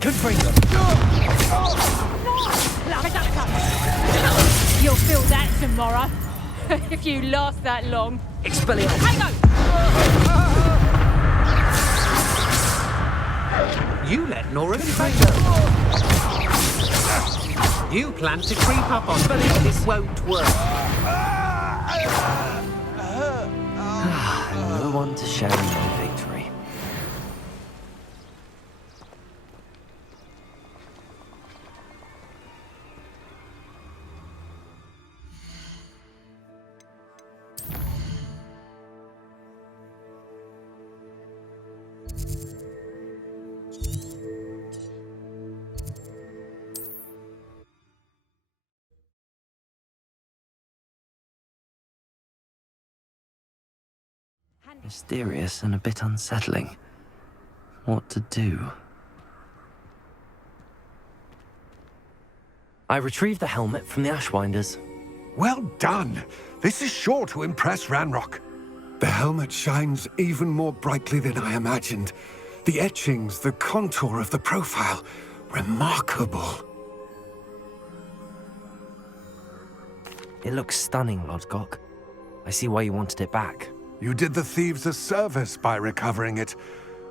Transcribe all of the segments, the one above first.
Confine them. You'll feel that tomorrow. If you last that long. Expelliarmus. Hang on! You let Nora free. You plan to creep up on me. This won't work. No one to share in my victory. Mysterious and a bit unsettling. What to do? I retrieved the helmet from the Ashwinders. Well done. This is sure to impress Ranrock. The helmet shines even more brightly than I imagined. The etchings, the contour of the profile, remarkable. It looks stunning, Lodgok. I see why you wanted it back. You did the thieves a service by recovering it.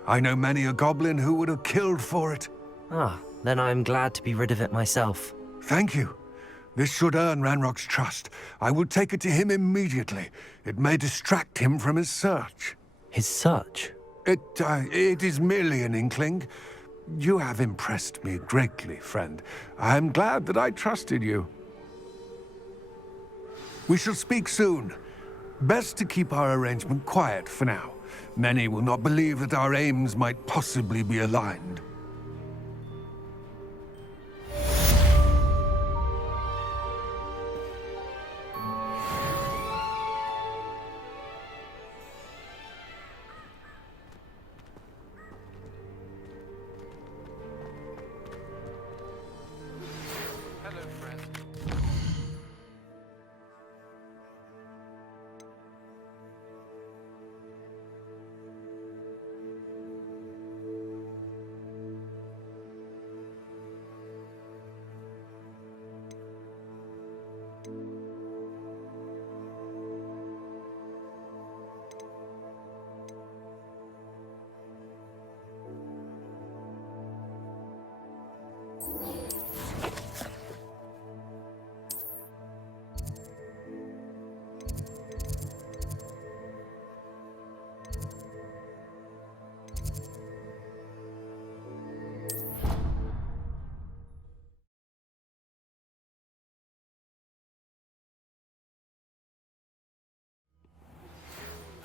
I know many a goblin who would have killed for it. Ah, then I'm glad to be rid of it myself. Thank you. This should earn Ranrock's trust. I will take it to him immediately. It may distract him from his search. His search? It is merely an inkling. You have impressed me greatly, friend. I am glad that I trusted you. We shall speak soon. Best to keep our arrangement quiet for now. Many will not believe that our aims might possibly be aligned.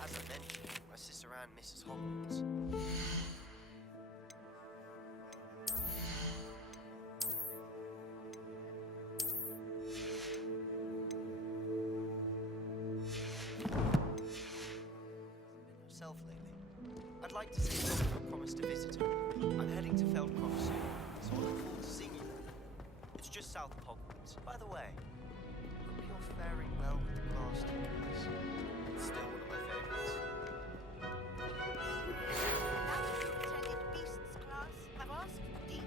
As I mentioned, my sister Anne misses Hogwarts. Yourself lately. I'd like to see if I promised to visit her. I'm heading to Feldcroft soon, so I look forward to seeing you there. It's just south of Hogwarts. By the way, hope you're faring well with the glass stickers. It's still one of my favorites. Lieutenant Beast's class have asked Deke.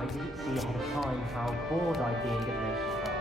I didn't see ahead of time how bored I'd be in divination class.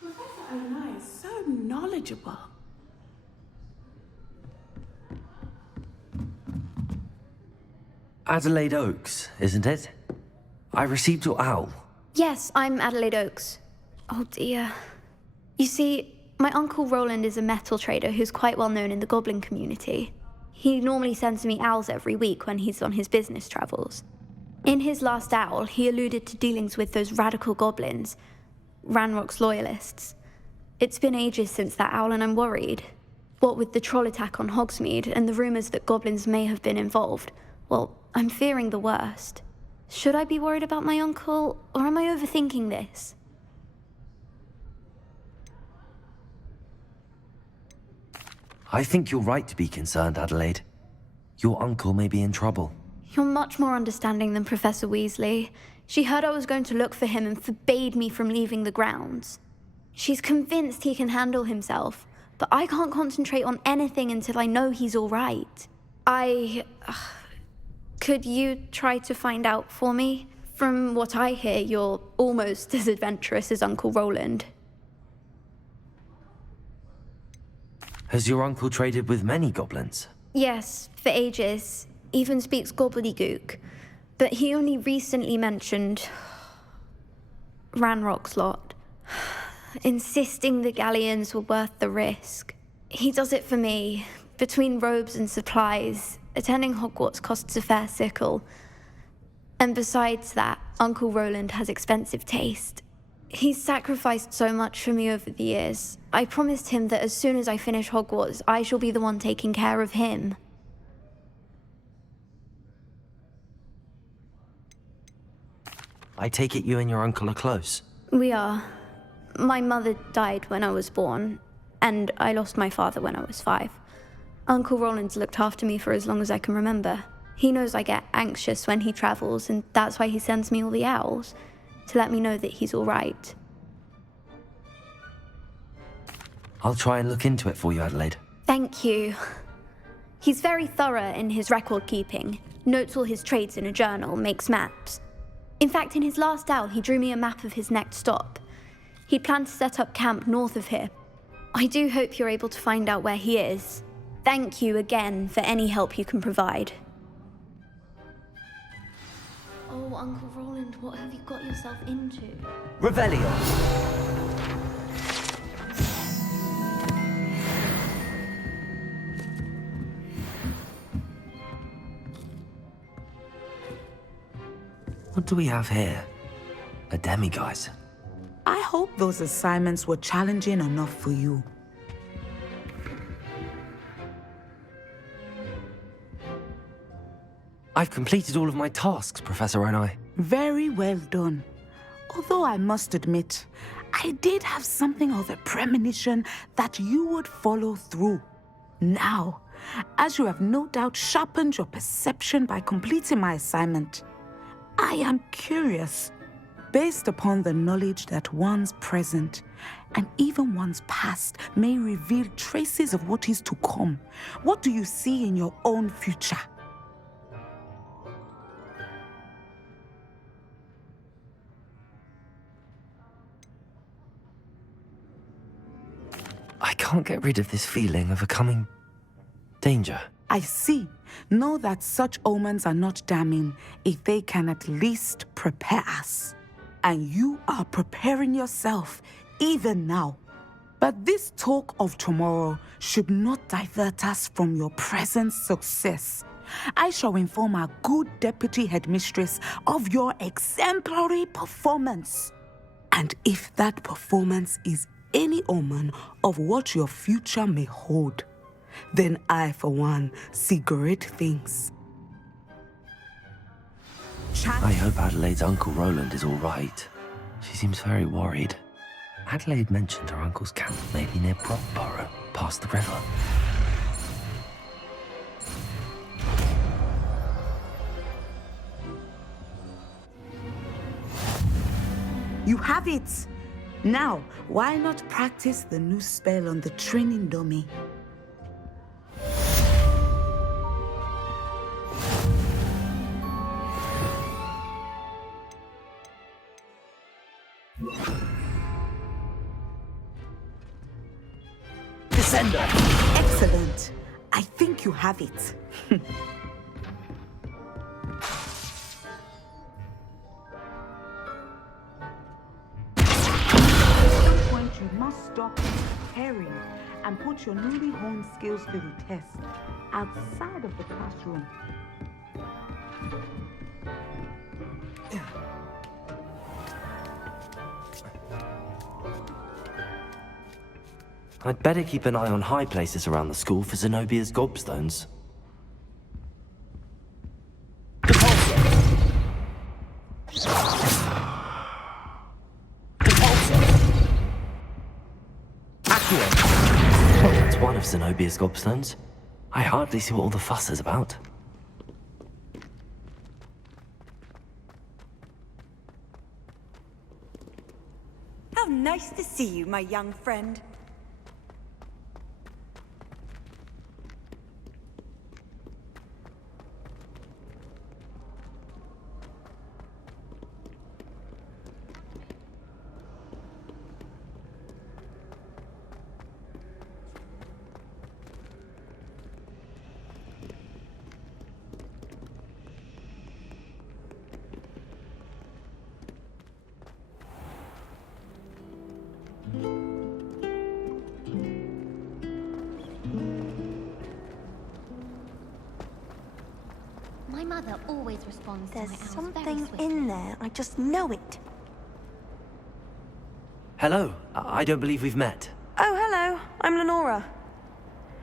Professor O'Neill is so knowledgeable. Adelaide Oaks, isn't it? I received your owl. Yes, I'm Adelaide Oaks. Oh dear. You see, my uncle Roland is a metal trader who's quite well known in the goblin community. He normally sends me owls every week when he's on his business travels. In his last owl, he alluded to dealings with those radical goblins, Ranrock's loyalists. It's been ages since that owl and I'm worried. What with the troll attack on Hogsmeade and the rumours that goblins may have been involved, well, I'm fearing the worst. Should I be worried about my uncle, or am I overthinking this? I think you're right to be concerned, Adelaide. Your uncle may be in trouble. You're much more understanding than Professor Weasley. She heard I was going to look for him and forbade me from leaving the grounds. She's convinced he can handle himself, but I can't concentrate on anything until I know he's all right. Could you try to find out for me? From what I hear, you're almost as adventurous as Uncle Roland. Has your uncle traded with many goblins? Yes, for ages. Even speaks gobbledygook. But he only recently mentioned Ranrock's lot, insisting the galleons were worth the risk. He does it for me. Between robes and supplies, attending Hogwarts costs a fair sickle. And besides that, Uncle Roland has expensive taste. He's sacrificed so much for me over the years. I promised him that as soon as I finish Hogwarts, I shall be the one taking care of him. I take it you and your uncle are close. We are. My mother died when I was born, and I lost my father when I was 5. Uncle Roland's looked after me for as long as I can remember. He knows I get anxious when he travels, and that's why he sends me all the owls, to let me know that he's all right. I'll try and look into it for you, Adelaide. Thank you. He's very thorough in his record keeping, notes all his trades in a journal, makes maps. In fact, in his last owl, he drew me a map of his next stop. He planned to set up camp north of here. I do hope you're able to find out where he is. Thank you again for any help you can provide. Oh, Uncle Roland, what have you got yourself into? Revelio. What do we have here? A demiguise. I hope those assignments were challenging enough for you. I've completed all of my tasks, Professor Onai. Very well done. Although I must admit, I did have something of a premonition that you would follow through. Now, as you have no doubt sharpened your perception by completing my assignment, I am curious, based upon the knowledge that one's present and even one's past may reveal traces of what is to come. What do you see in your own future? I can't get rid of this feeling of a coming danger. I see. Know that such omens are not damning if they can at least prepare us. And you are preparing yourself even now. But this talk of tomorrow should not divert us from your present success. I shall inform our good deputy headmistress of your exemplary performance. And if that performance is any omen of what your future may hold, then I, for one, see great things. I hope Adelaide's Uncle Roland is all right. She seems very worried. Adelaide mentioned her uncle's camp may be near Brockborough, past the river. You have it! Now, why not practice the new spell on the training dummy? Descender! Excellent. I think you have it. You must stop preparing and put your newly honed skills to the test outside of the classroom. I'd better keep an eye on high places around the school for Zenobia's gobstones. Well, that's one of Zenobia's gobstones. I hardly see what all the fuss is about. How nice to see you, my young friend. My mother always responds to my There's owls very something swiftly. in there. I just know it. Hello, I don't believe we've met. Oh, hello. I'm Lenora.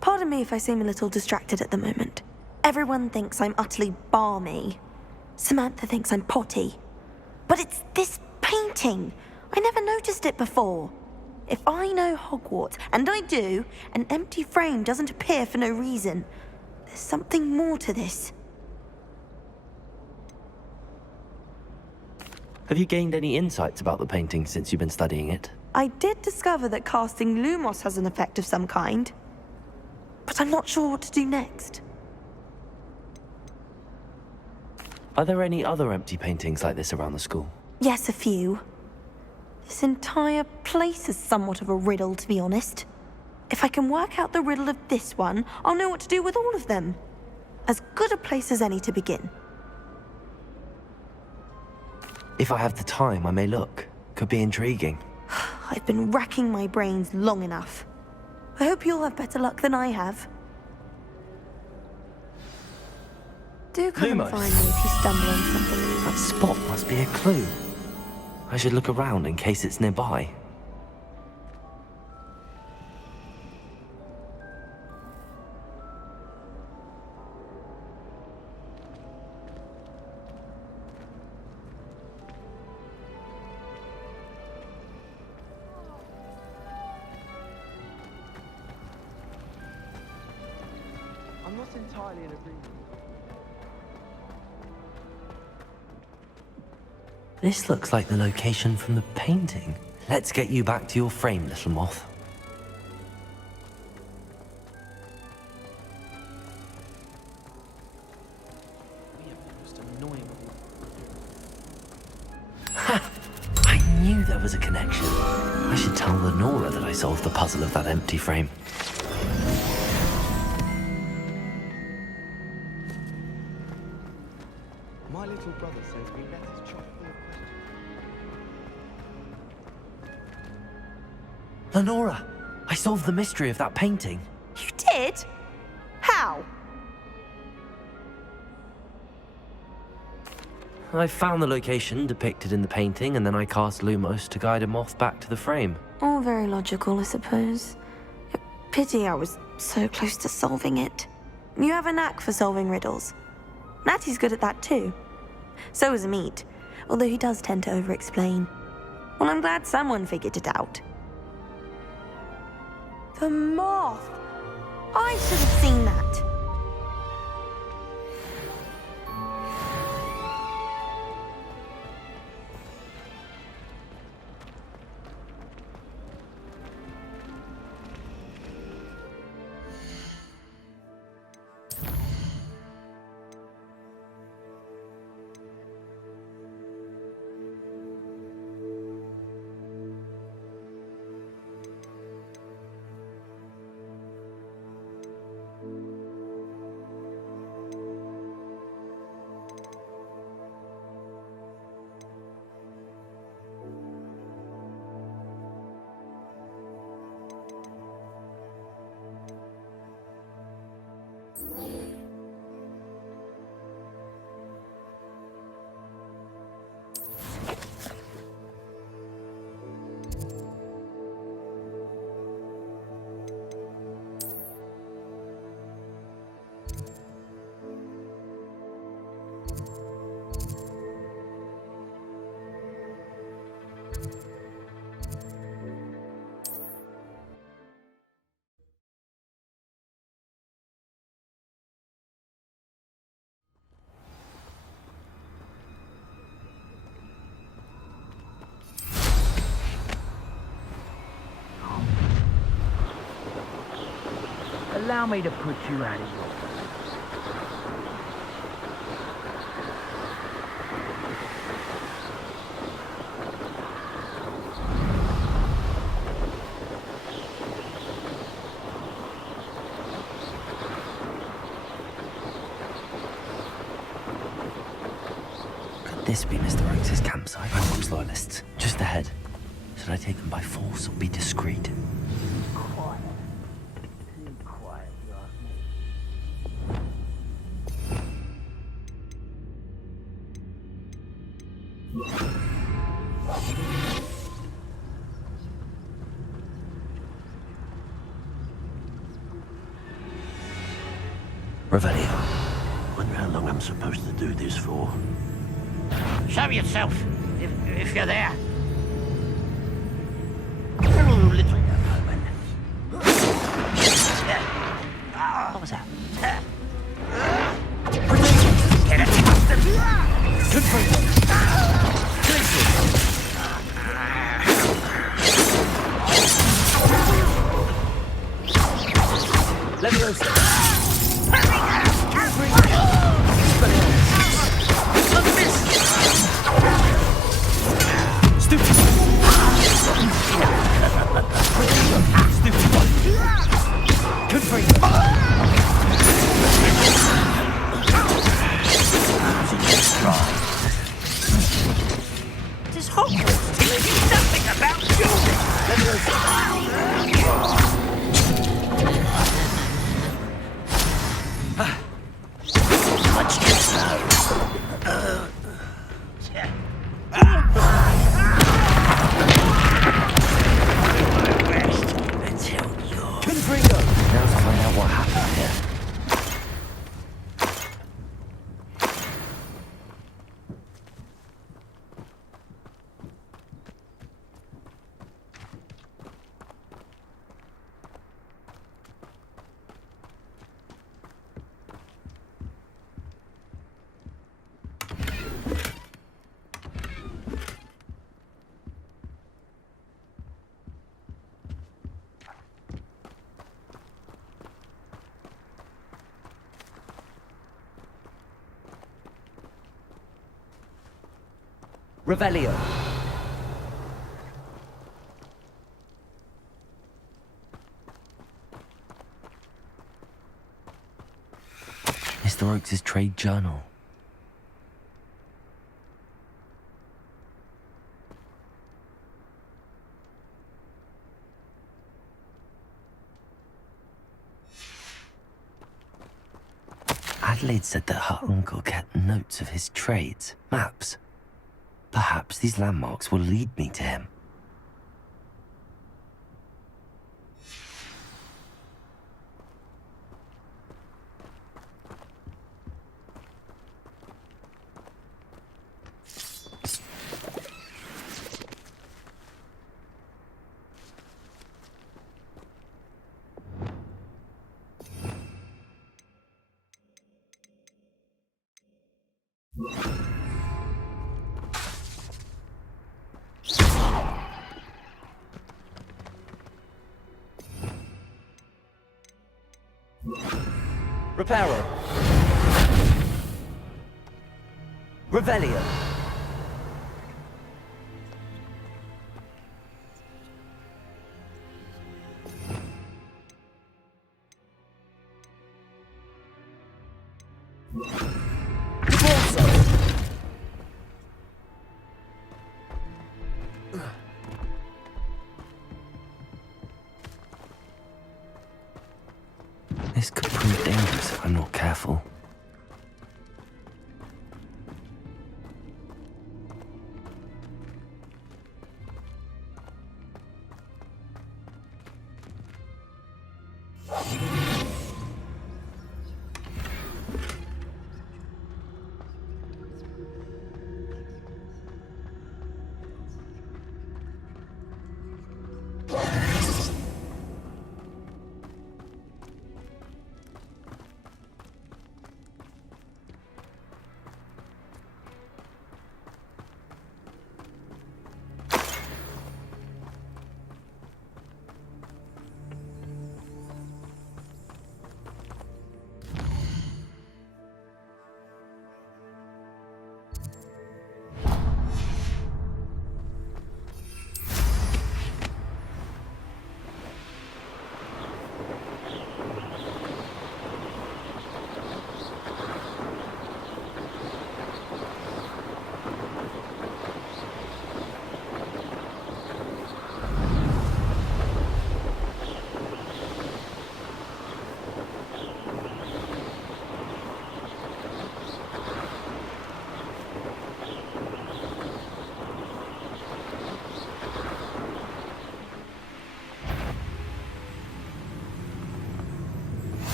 Pardon me if I seem a little distracted at the moment. Everyone thinks I'm utterly balmy. Samantha thinks I'm potty. But it's this painting. I never noticed it before. If I know Hogwarts, and I do, an empty frame doesn't appear for no reason. There's something more to this. Have you gained any insights about the painting since you've been studying it? I did discover that casting Lumos has an effect of some kind, but I'm not sure what to do next. Are there any other empty paintings like this around the school? Yes, a few. This entire place is somewhat of a riddle, to be honest. If I can work out the riddle of this one, I'll know what to do with all of them. As good a place as any to begin. If I have the time, I may look. Could be intriguing. I've been racking my brains long enough. I hope you'll have better luck than I have. Do come and Lumos. find me if you stumble on something. That spot must be a clue. I should look around in case it's nearby. I'm not entirely in agreement. This looks like the location from the painting. Let's get you back to your frame, little moth. We have the most annoying. Ha! I knew there was a connection. I should tell Lenora that I solved the puzzle of that empty frame. My little brother sends me letters chock full of questions. Lenora, I solved the mystery of that painting. You did? How? I found the location depicted in the painting, and then I cast Lumos to guide a moth back to the frame. All very logical, I suppose. Pity I was so close to solving it. You have a knack for solving riddles. Natty's good at that too. So is Amit, although he does tend to over-explain. Well, I'm glad someone figured it out. The moth! I should have seen that. Allow me to put you out of your Could this be Mr. Oakes' campsite? Hogwarts loyalists, just ahead. Should I take them by force or be discreet? quiet. Too quiet, you ask me. Revelio. Wonder how long I'm supposed to do this for. Show yourself, if you're there. Little moment. What was that? Get it, bastard! Leviosa. Stupid. Stupid one. Good for you. This Hogwarts telling you nothing about you! Much too slow. Confringo. Now to find out what happened here. Revelio. Mr. Oakes' trade journal. Adelaide said that her uncle kept notes of his trades, maps. Perhaps these landmarks will lead me to him. Reparo. Revelio. This could prove dangerous if I'm not careful.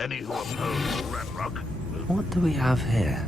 Any who oppose Ranrock will... What do we have here?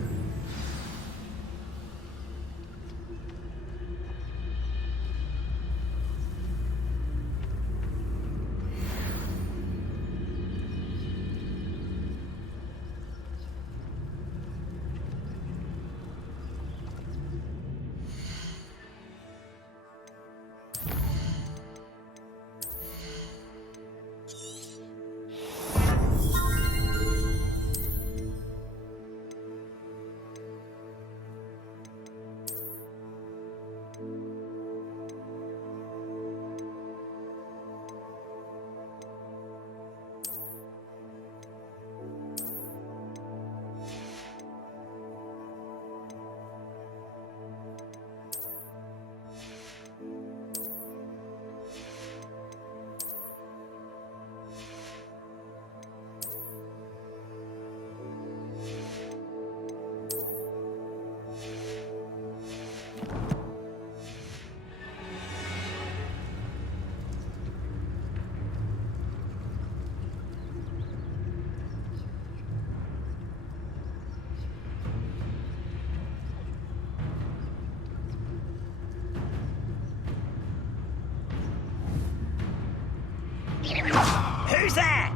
Who's there? I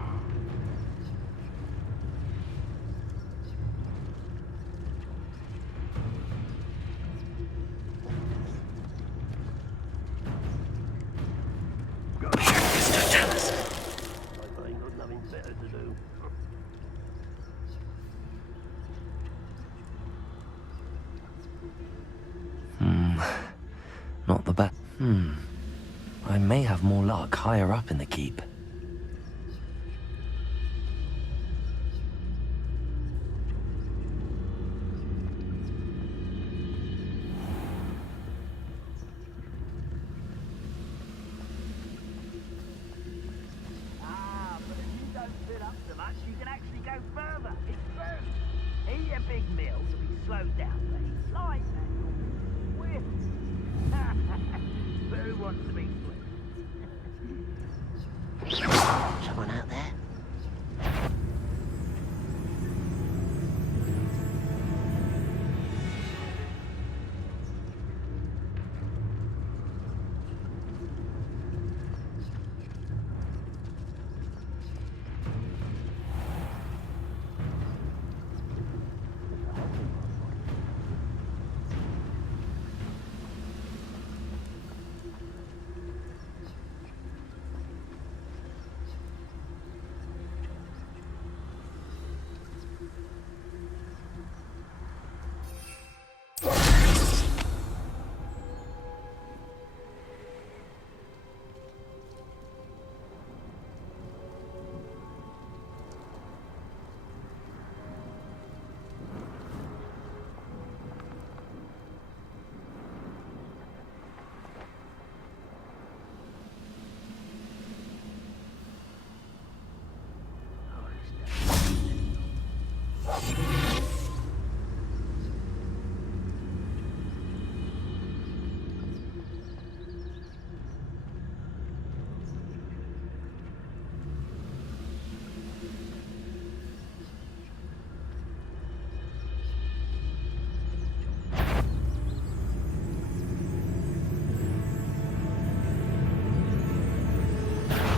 ain't got nothing better to do. Not the best. I may have more luck higher up in the keep. up so much you can actually go further. It's true. Eat your big meals will be slowed down, but it's like that. Swift. But who wants to be swift? Someone out there?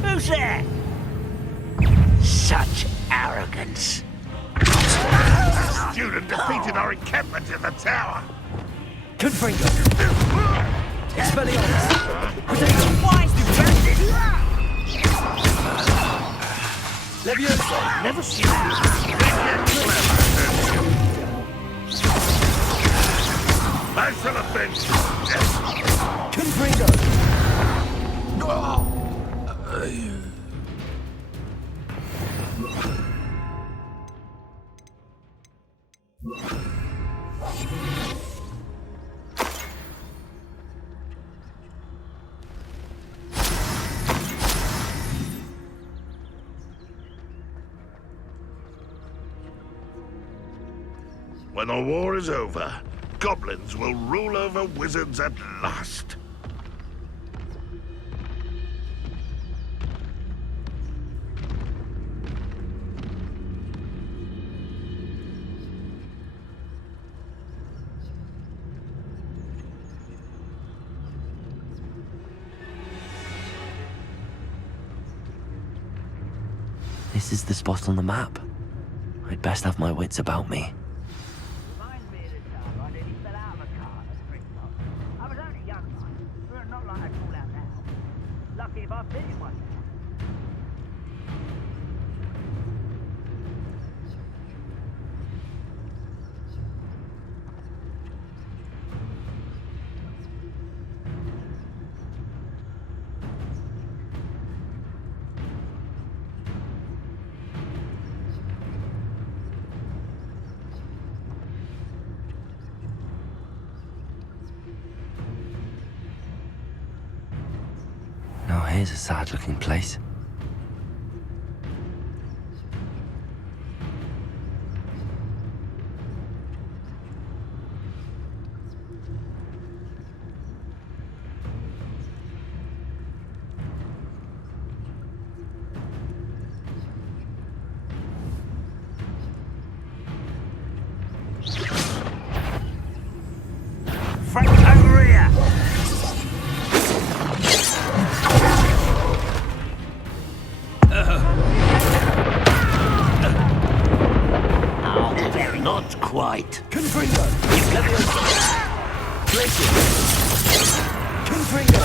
Who's there? Such arrogance. The student defeated our encampment in the tower. Confringo. Expelliarmus. Potato. Wisely rested. Leviosa. Never seen I shall avenge you. Confringo. When the war is over, goblins will rule over wizards at last. This is the spot on the map. I'd best have my wits about me. Reminds me of the time I nearly fell out of a car at Springtop. I was only young, mind, but not like I'd fall out now. Lucky if I fit in one. Now here's a sad-looking place. Frank over here! Not quite. Confringo. Leviosa. Glacier. Confringo.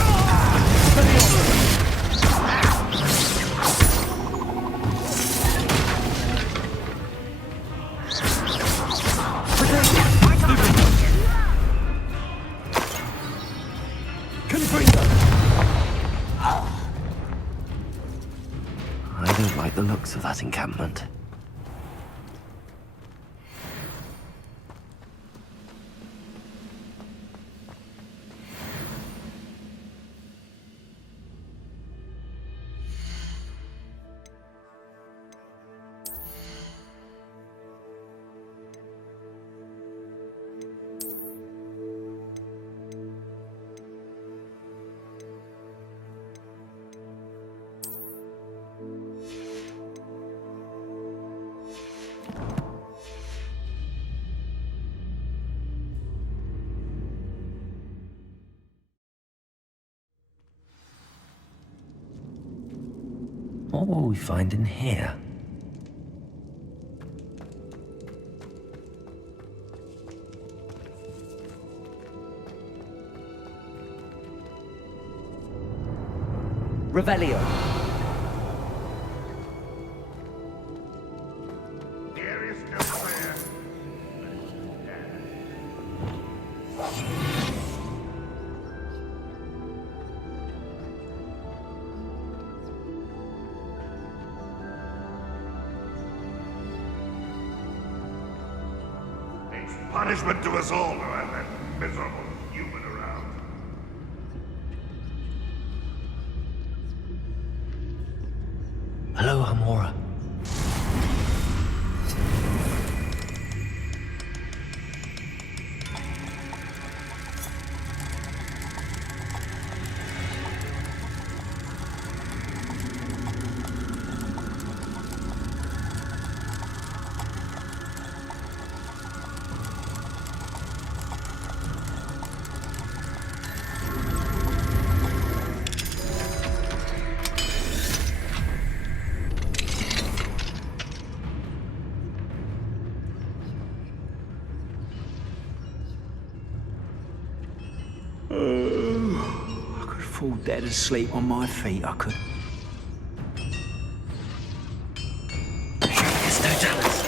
Confringo. I don't like the looks of that encampment. will we find in here? Revelio. There is no prayer. It's punishment to us all to have that miserable human around. Hello, Amora. I could fall dead asleep on my feet, I could. It's no jealous.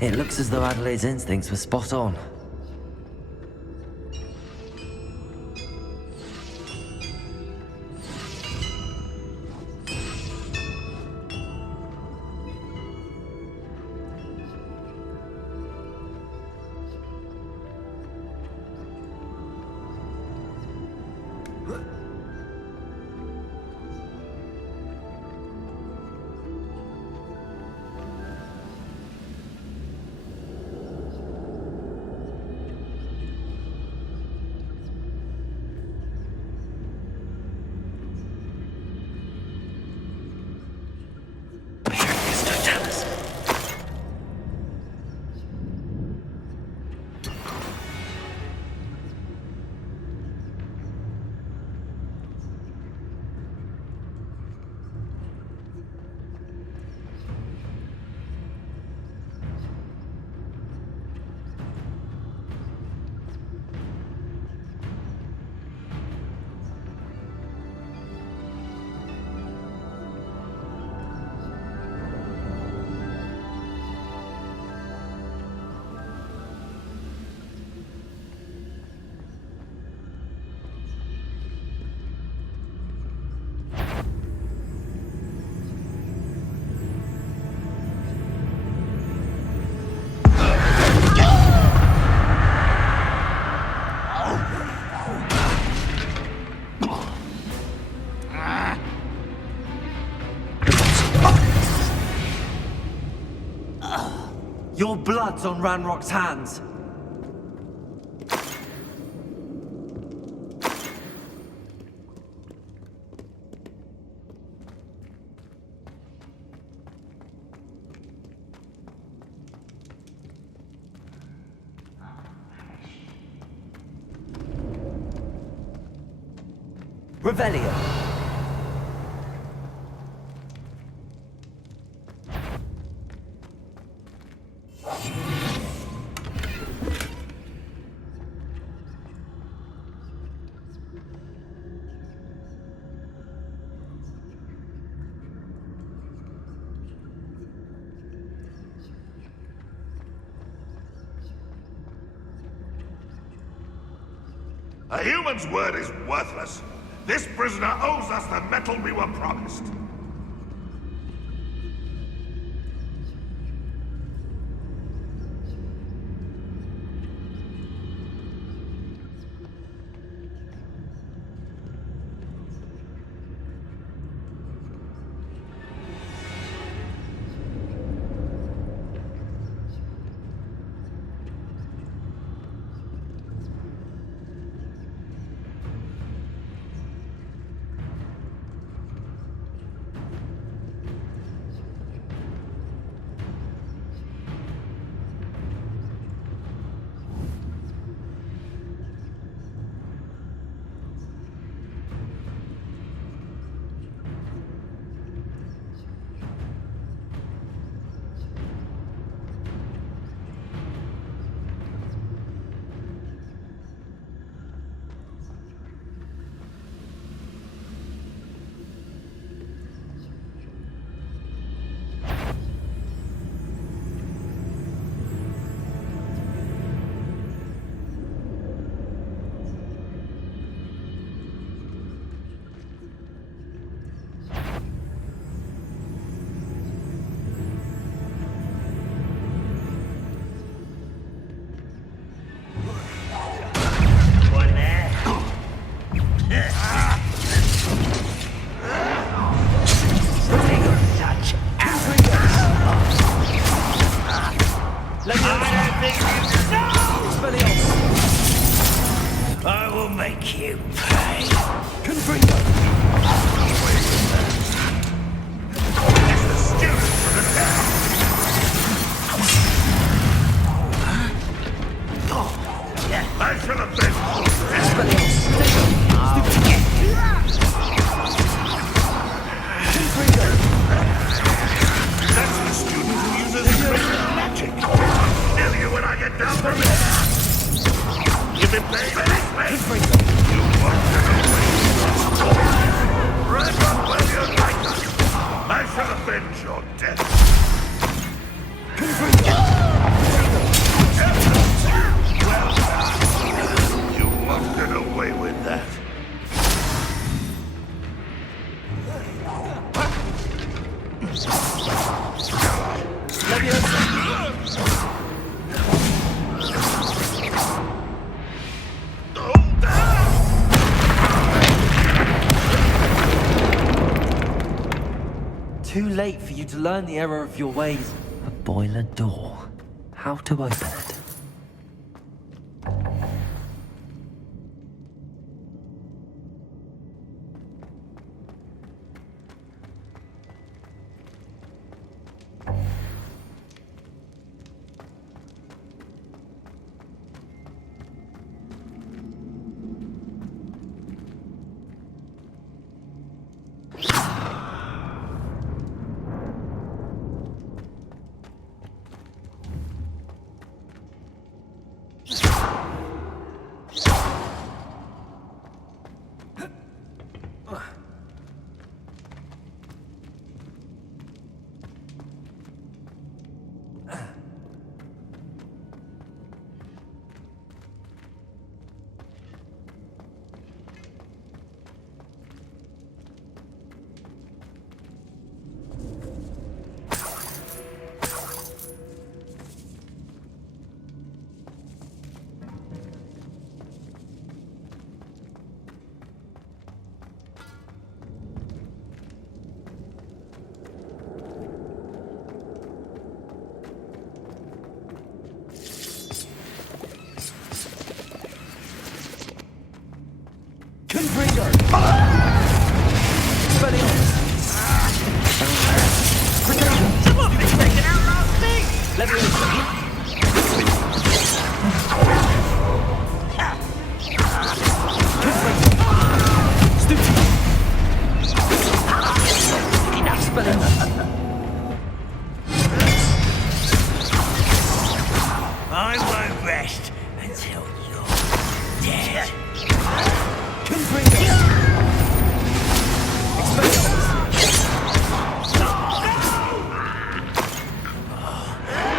It looks as though Adelaide's instincts were spot on. Your blood's on Ranrock's hands. Revelio. A human's word is worthless. This prisoner owes us the metal we were promised. I will make you pay. Confringo! It's the student from the town. I shall have That's the student who uses great magic. Kill you when I get down from it. Give him pay for this way. You won't get away. Right up where you like us. I shall avenge your death. You won't get away with that. Too late for you to learn the error of your ways. A boiler door. How to open it? I won't rest until you're dead.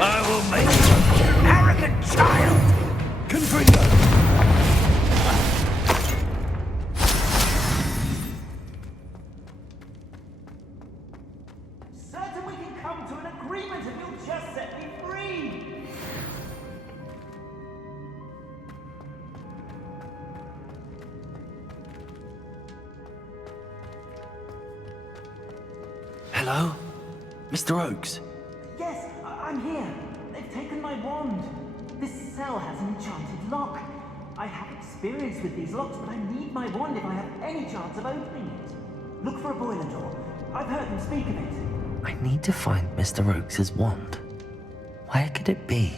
I will make you arrogant child. Certain we can come to an agreement if you'll just set me free! Hello? Mr. Oakes? Yes, I'm here. They've taken my wand. This cell has an enchanted lock. I have experience with these locks, but I need my wand if I have any chance of opening it. Look for a boiler door. I've heard them speak of it. I need to find Mr. Oakes' wand. Where could it be?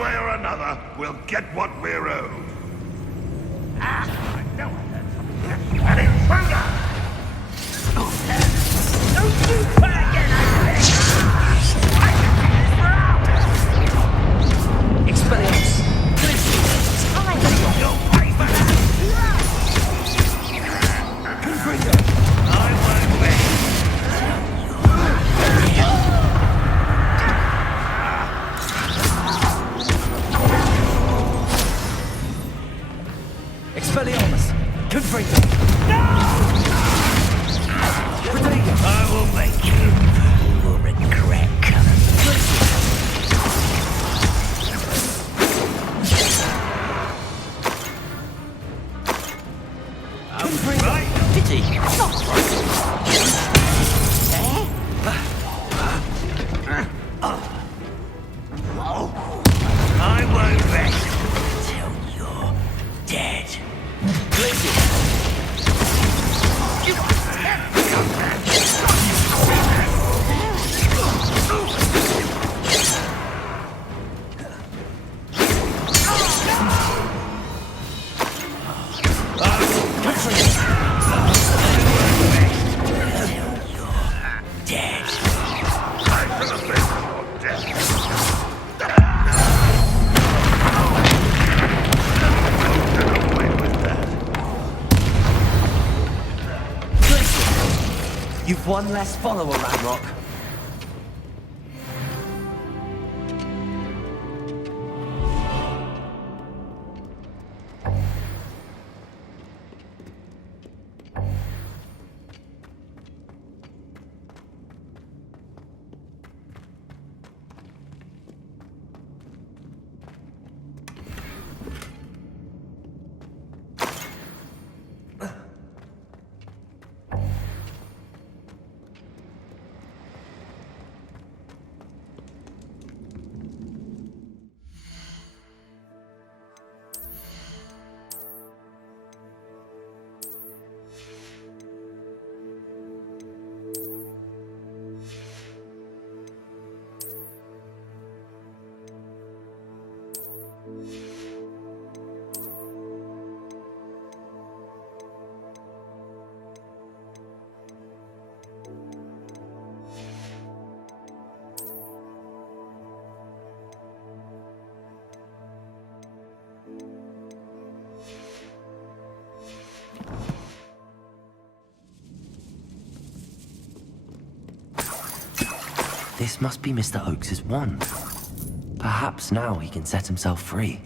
way or another, we'll get what we're owed. Ah, I know I heard something. An intruder! Don't you try again, Expelliarmus! You'll pay for that! Confringo! I won't wait. Expelliarmus! Confringo! Protego! I will make you regret coming. Confringo! Pity. I won't rest until you're dead. Dead. I should have been more dead. Get away with that. You've one less follower, Ranrock. This must be Mr. Oakes's wand. Perhaps now he can set himself free.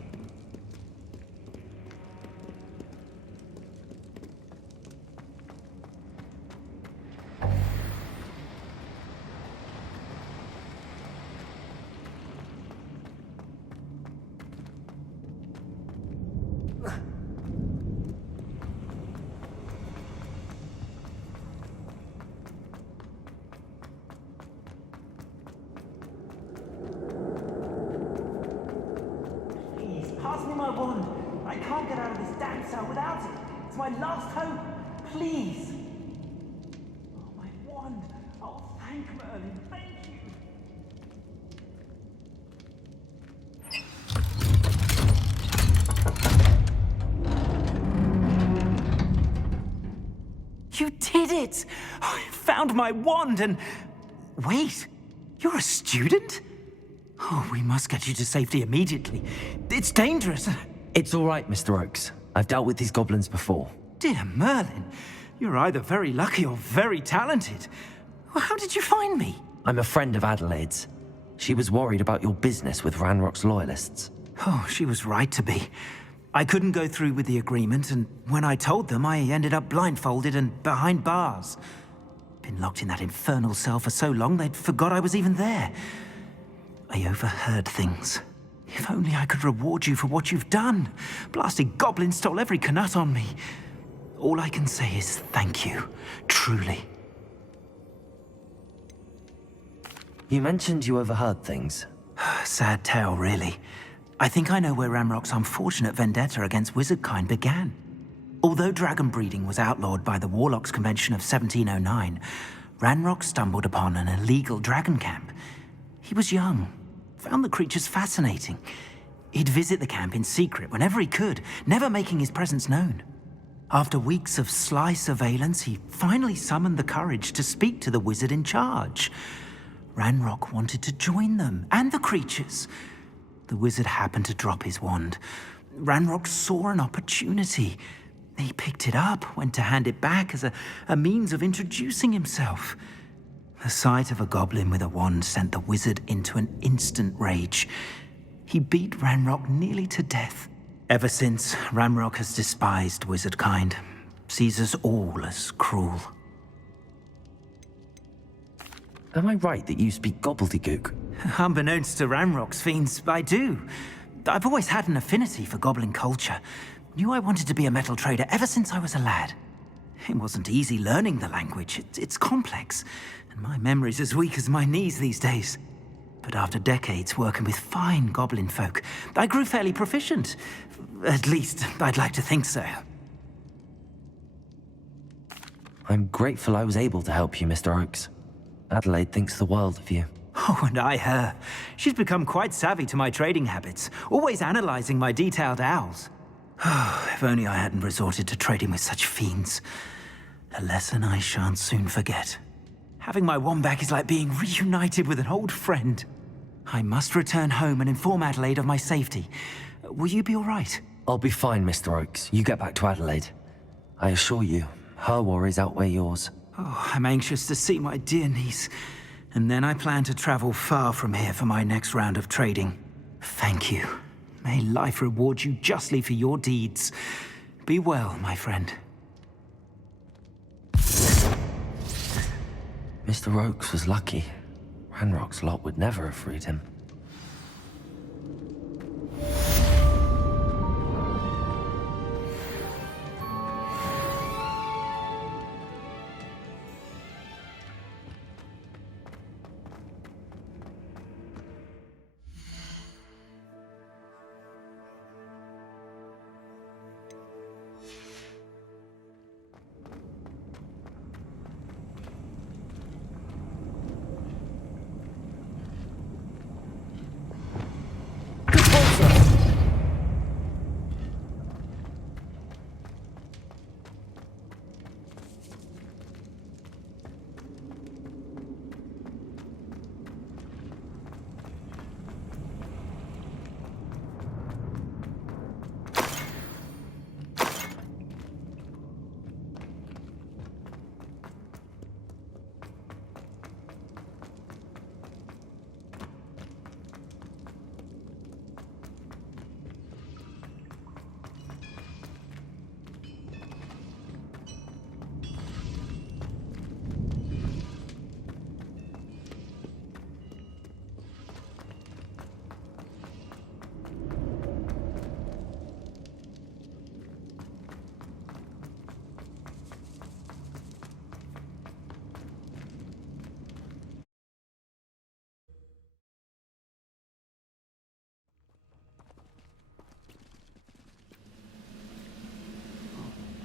Please, pass me my wand. I can't get out of this damn cell without it. It's my last hope. Please. Oh, my wand. Oh, thank Merlin. Thank you. You did it! I found my wand and... Wait, you're a student? Oh, we must get you to safety immediately. It's dangerous. It's all right, Mr. Oakes. I've dealt with these goblins before. Dear Merlin, you're either very lucky or very talented. Well, how did you find me? I'm a friend of Adelaide's. She was worried about your business with Ranrock's loyalists. Oh, she was right to be. I couldn't go through with the agreement, and when I told them, I ended up blindfolded and behind bars. Been locked in that infernal cell for so long, they'd forgot I was even there. I overheard things. If only I could reward you for what you've done. Blasted goblins stole every Knut on me. All I can say is thank you, truly. You mentioned you overheard things. Sad tale, really. I think I know where Ranrock's unfortunate vendetta against wizardkind began. Although dragon breeding was outlawed by the Warlocks Convention of 1709, Ranrock stumbled upon an illegal dragon camp. He was young, found the creatures fascinating. He'd visit the camp in secret whenever he could, never making his presence known. After weeks of sly surveillance, he finally summoned the courage to speak to the wizard in charge. Ranrock wanted to join them, and the creatures. The wizard happened to drop his wand. Ranrock saw an opportunity. He picked it up, went to hand it back as a means of introducing himself. The sight of a goblin with a wand sent the wizard into an instant rage. He beat Ranrock nearly to death. Ever since, Ranrock has despised wizard kind, sees us all as cruel. Am I right that you speak gobbledygook? Unbeknownst to Ranrock's fiends, I do. I've always had an affinity for goblin culture. Knew I wanted to be a metal trader ever since I was a lad. It wasn't easy learning the language. It's complex, and my memory's as weak as my knees these days. But after decades working with fine goblin folk, I grew fairly proficient. At least, I'd like to think so. I'm grateful I was able to help you, Mr. Oakes. Adelaide thinks the world of you. Oh, and I her. She's become quite savvy to my trading habits, always analyzing my detailed owls. If only I hadn't resorted to trading with such fiends. A lesson I shan't soon forget. Having my wand back is like being reunited with an old friend. I must return home and inform Adelaide of my safety. Will you be all right? I'll be fine, Mr. Oakes. You get back to Adelaide. I assure you, her worries outweigh yours. Oh, I'm anxious to see my dear niece. And then I plan to travel far from here for my next round of trading. Thank you. May life reward you justly for your deeds. Be well, my friend. Mr. Oakes was lucky. Ranrock's lot would never have freed him.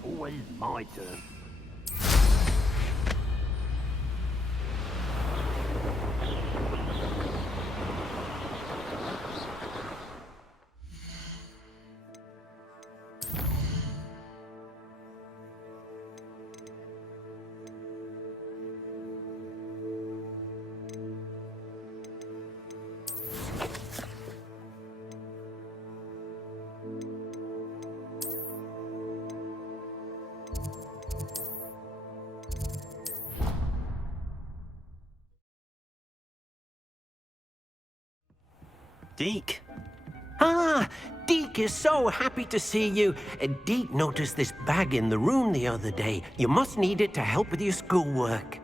Always my turn. Deke? Ah, Deke is so happy to see you. Deke noticed this bag in the room the other day. You must need it to help with your schoolwork.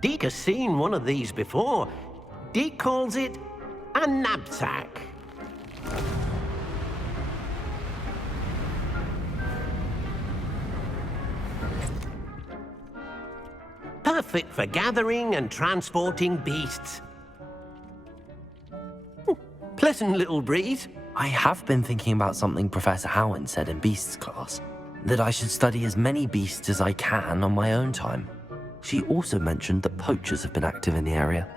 Deke has seen one of these before. Deke calls it a knapsack. Perfect for gathering and transporting beasts. Pleasant little breeze. I have been thinking about something Professor Howen said in Beasts class, that I should study as many beasts as I can on my own time. She also mentioned that poachers have been active in the area.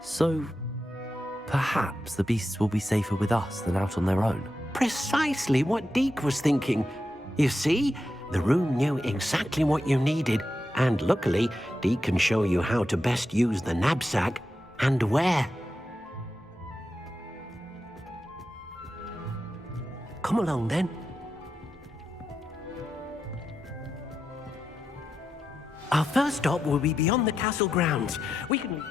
So, Perhaps the beasts will be safer with us than out on their own. Precisely what Deke was thinking. You see, the room knew exactly what you needed, and luckily, Deke can show you how to best use the knapsack and where. Come along then. Our first stop will be beyond the castle grounds. We can...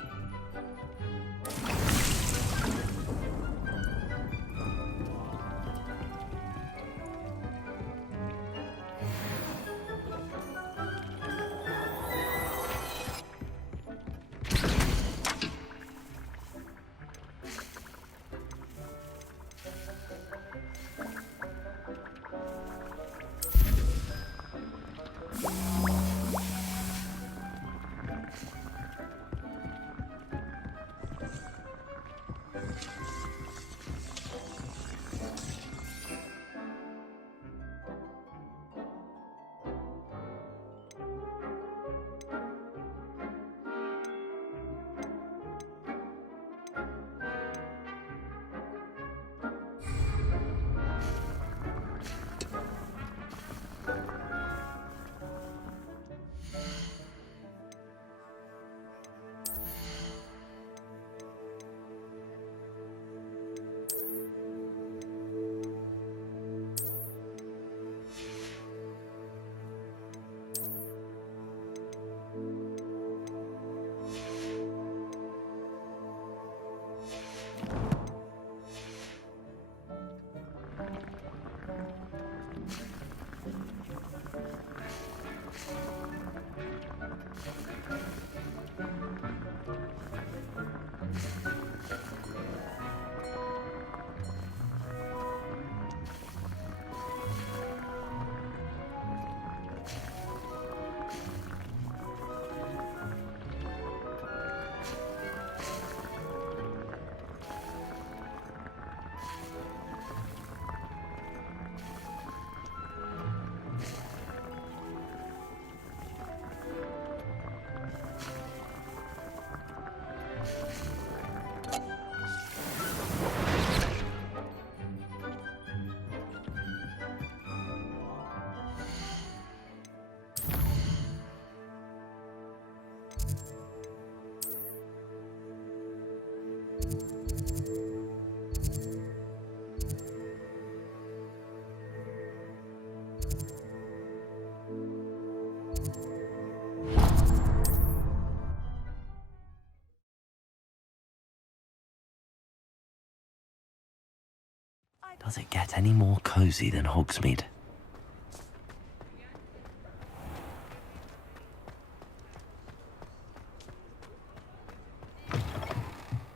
Does it get any more cozy than Hogsmeade?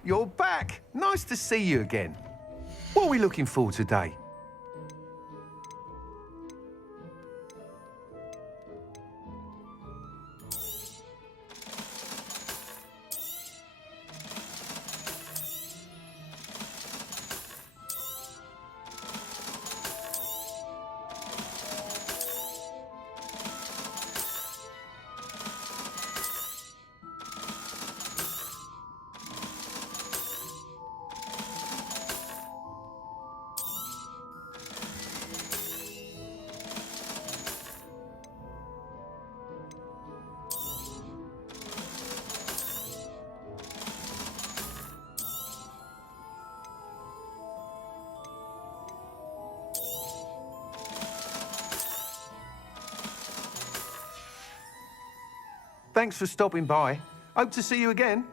You're back. Nice to see you again. What are we looking for today? Thanks for stopping by. Hope to see you again.